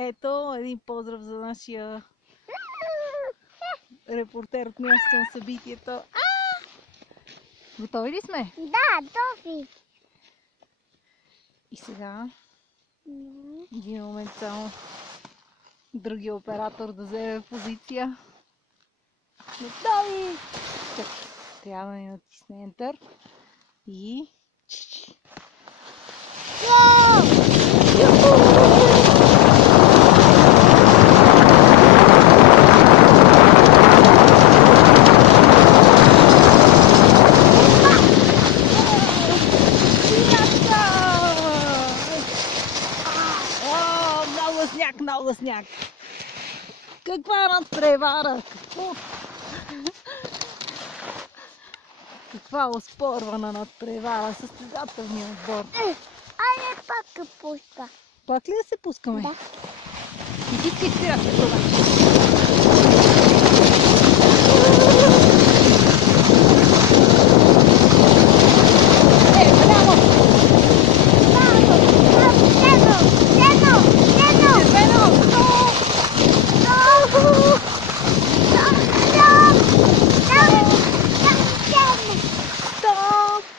Ето един поздрав за нашия репортер от място на събитието. Готови ли сме? Да, готови. И сега един момент само другия оператор да вземе позиция. Готови! Трябва да ни натисне Enter и... Много сняг! Каква надпревара! Каква оспорвана надпревара! Състезателния отбор! Айде пак пуска. Пак ли да се пускаме? Да. И ти искаш спираш това.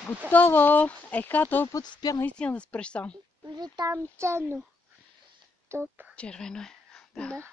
Готово! Този път успя наистина да спреш сам. Там черно. Топ. Червено е. Да.